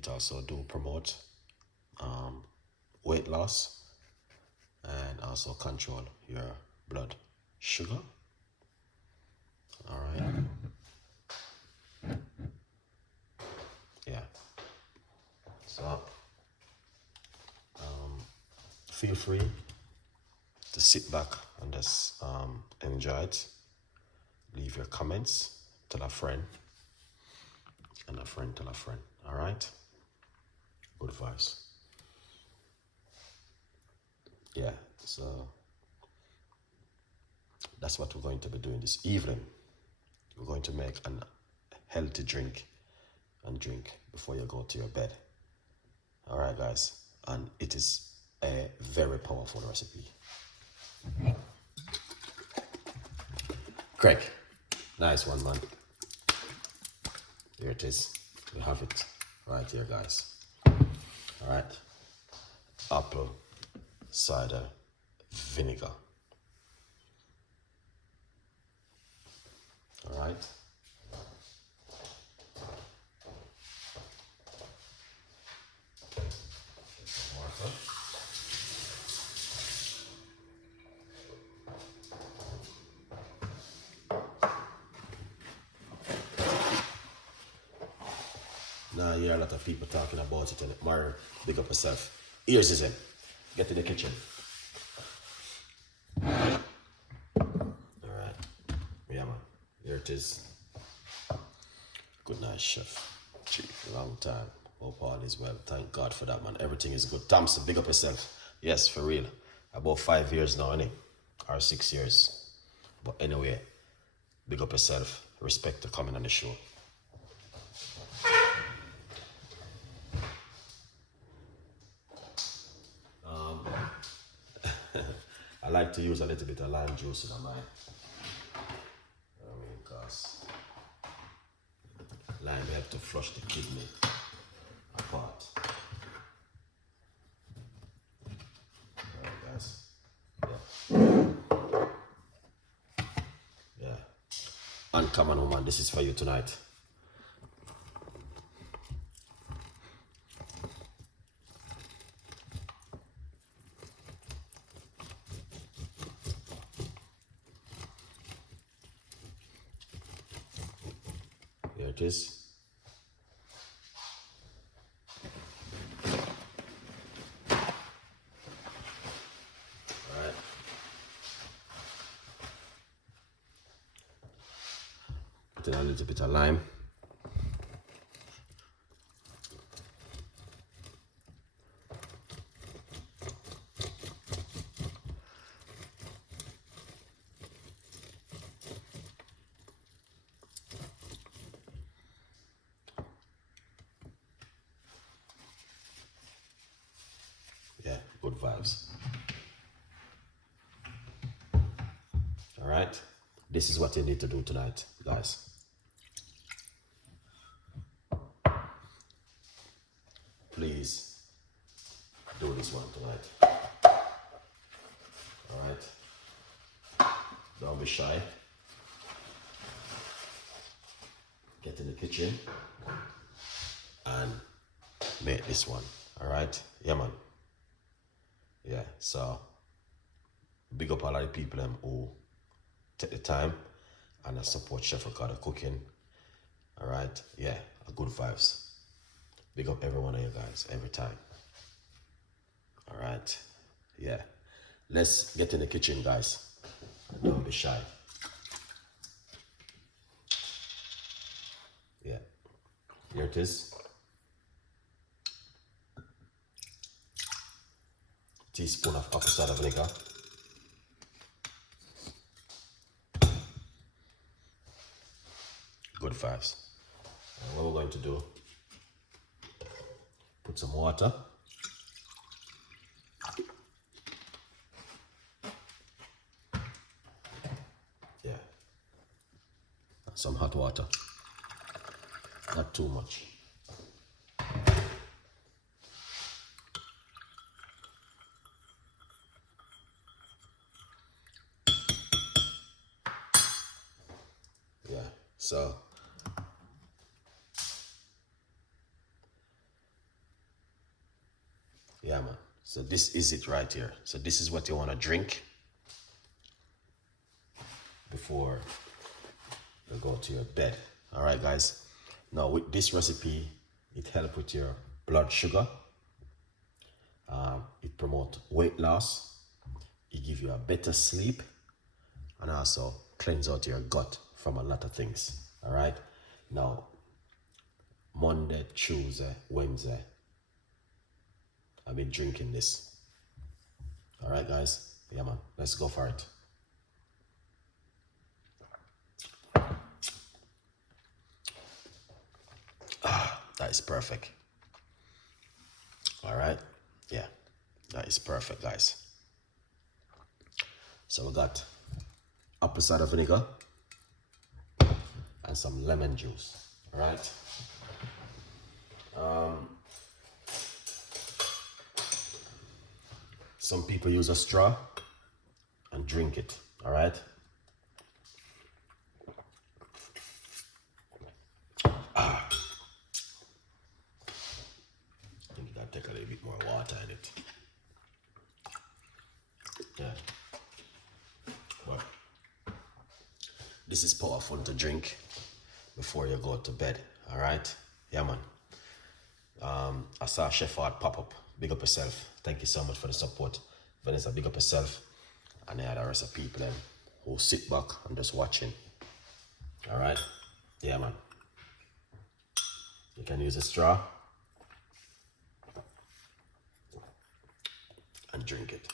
it also do promote weight loss and also control your blood sugar. All right. Yeah. So feel free to sit back and just enjoy it. Leave your comments, tell a friend, and a friend tell a friend. All right. Good vibes. Yeah. So that's what we're going to be doing this evening. We're going to make a healthy drink and drink before you go to your bed. All right, guys. And it is a very powerful recipe. Craig, nice one, man. Here it is. We have it right here, guys. All right. Apple cider vinegar. All right. Water. Now, I hear a lot of people talking about it, and Mario, big up yourself. Ears is in. Get to the kitchen. All right. Yeah, man. Here it is. Good night, chef. Long time. Hope all is well. Thank God for that, man. Everything is good. Thompson, big up yourself. Yes, for real. About 5 years now, innit? Or 6 years. But anyway, big up yourself. Respect to coming on the show. I like to use a little bit of lime juice in mine. Because lime helps to flush the kidney apart. Alright, guys. Yeah. Uncommon woman, this is for you tonight. Here it is. Alright. Put in a little bit of lime. Yeah, good vibes. All right, this is what you need to do tonight, guys. Please do this one tonight. All right, don't be shy. Get in the kitchen and make this one. All right, yeah, man. Yeah, so big up all of the people who take the time and support Chef Ricardo cooking. All right, yeah, good vibes. Big up every one of you guys, every time. All right, yeah. Let's get in the kitchen, guys. Don't be shy. Yeah, here it is. Teaspoon of apple cider vinegar. Good vibes. And what we're going to do, put some water. Yeah. Some hot water. Not too much. Yeah, so Yeah, man. So this is it right here. So this is what you want to drink before you go to your bed. All right, guys. Now with this recipe, it helps with your blood sugar. It promotes weight loss. It gives you a better sleep, and also cleanse out your gut from a lot of things. All right. Now, Monday, Tuesday, Wednesday, I've been drinking this. All right, guys. Yeah, man. Let's go for it. That is perfect. All right. Yeah, that is perfect, guys. So we got apple cider vinegar and some lemon juice. All right. Some people use a straw and drink it. All right. I think you gotta take a little bit more water in it. Yeah. But this is powerful to drink before you go to bed. All right. Yeah, man. I saw Chef Art pop up. Big up yourself. Thank you so much for the support. Vanessa, big up yourself. And the other rest of people who sit back and just watching. All right. Yeah, man. You can use a straw and drink it.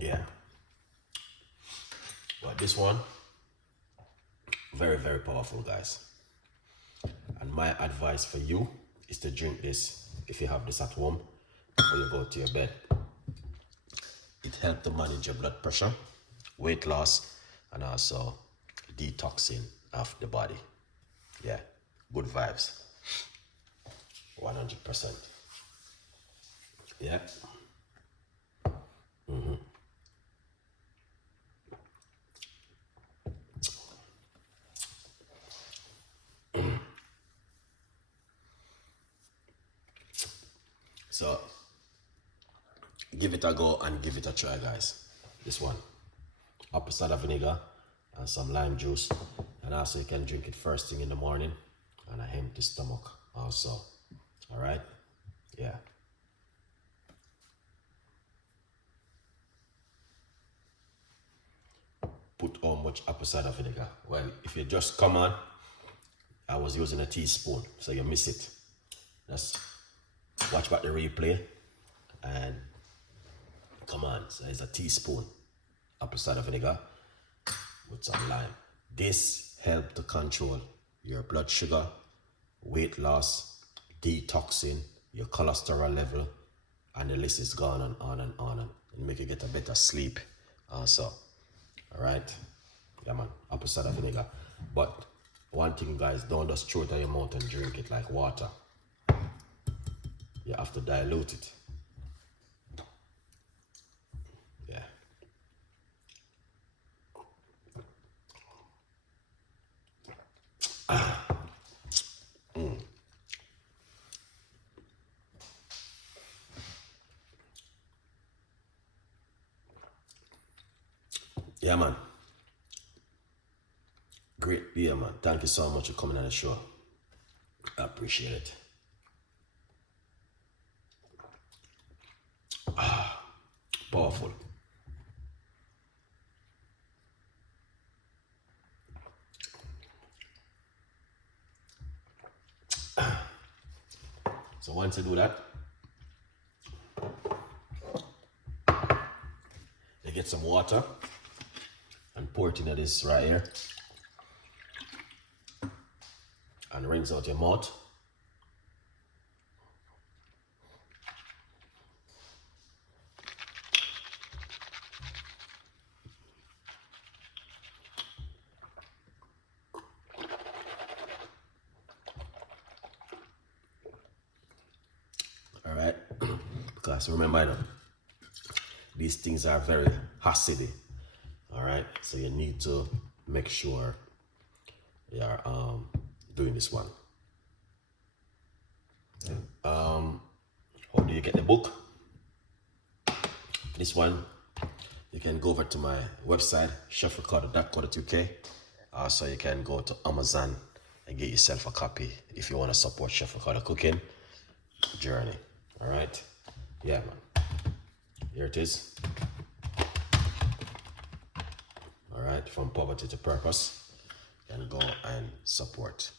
Yeah. But this one, very, very powerful, guys. And my advice for you is to drink this if you have this at home before you go to your bed. It helps to manage your blood pressure, weight loss, and also detoxing of the body. Yeah, good vibes. 100%. Yeah. So give it a go and give it a try, guys. This one, apple cider vinegar and some lime juice, and also you can drink it first thing in the morning on an empty stomach also. All right. Yeah. Put how much apple cider vinegar? Well, if you just come on, I was using a teaspoon, so you miss it. Just watch back the replay and come on. So it's a teaspoon apple cider vinegar with some lime. This helps to control your blood sugar, weight loss, detoxing, your cholesterol level, and the list is gone and on and on, and make you get a better sleep also. All right. Yeah, man. Apple cider vinegar. But one thing, guys, don't just throw it in your mouth and drink it like water. You have to dilute it. Yeah. Yeah, man. Great beer, man. Thank you so much for coming on the show. I appreciate it. Powerful. So once you do that, you get some water and pour it into this right here and rinse out your mouth. All right, because remember, you know, these things are very acidic. All right, so you need to make sure you're doing this one. How do you get the book? This one, you can go over to my website, chefricardo.co.uk. So you can go to Amazon and get yourself a copy if you want to support Chef Ricardo cooking journey. All right? Yeah, man. Here it is. All right, from poverty to purpose. You can go and support.